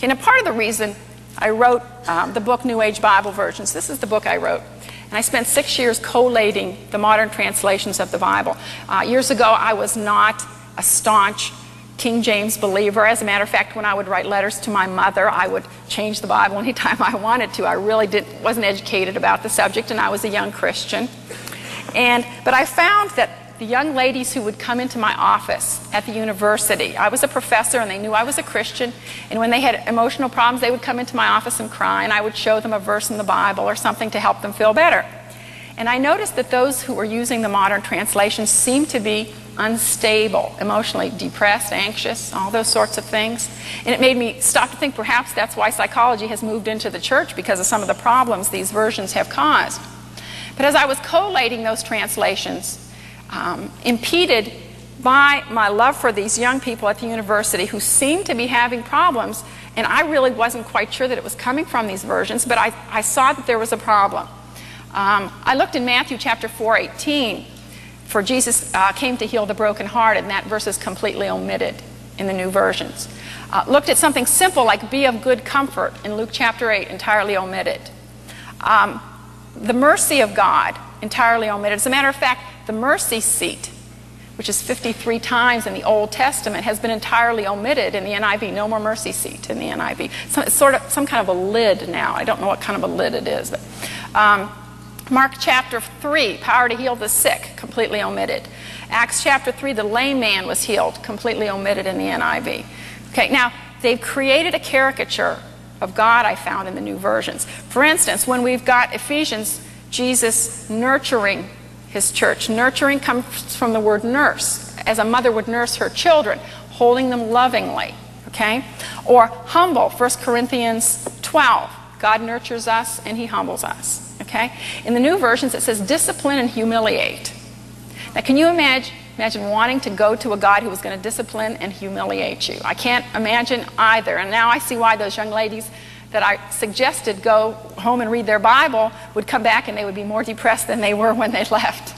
Okay, now part of the reason I wrote the book New Age Bible Versions, this is the book I wrote, and I spent 6 years collating the modern translations of the Bible. Years ago, I was not a staunch King James believer. As a matter of fact, when I would write letters to my mother, I would change the Bible anytime I wanted to. I really wasn't educated about the subject, and I was a young Christian. But I found that the young ladies who would come into my office at the university, I was a professor and they knew I was a Christian, and when they had emotional problems, they would come into my office and cry, and I would show them a verse in the Bible or something to help them feel better. And I noticed that those who were using the modern translations seemed to be unstable, emotionally depressed, anxious, all those sorts of things. And it made me stop to think perhaps that's why psychology has moved into the church, because of some of the problems these versions have caused. But as I was collating those translations, impeded by my love for these young people at the university who seemed to be having problems, and I really wasn't quite sure that it was coming from these versions, but I saw that there was a problem. I looked in Matthew chapter 4:18, for Jesus came to heal the brokenhearted, and that verse is completely omitted in the new versions. Looked at something simple like be of good comfort in Luke chapter 8, entirely omitted. The mercy of God, entirely omitted. As a matter of fact, the mercy seat, which is 53 times in the Old Testament, has been entirely omitted in the NIV. No more mercy seat in the NIV. So it's sort of some kind of a lid now. I don't know what kind of a lid it is. But, Mark chapter 3, power to heal the sick, completely omitted. Acts chapter 3, the lame man was healed, completely omitted in the NIV. Okay, now they've created a caricature of God, I found, in the new versions. For instance, when we've got Ephesians, Jesus nurturing his church. Nurturing comes from the word nurse, as a mother would nurse her children, holding them lovingly, okay? Or humble, 1 Corinthians 12. God nurtures us and he humbles us, okay? In the new versions it says discipline and humiliate. Now can you imagine wanting to go to a God who was going to discipline and humiliate you? I can't imagine either. And now I see why those young ladies that I suggested go home and read their Bible would come back and they would be more depressed than they were when they left.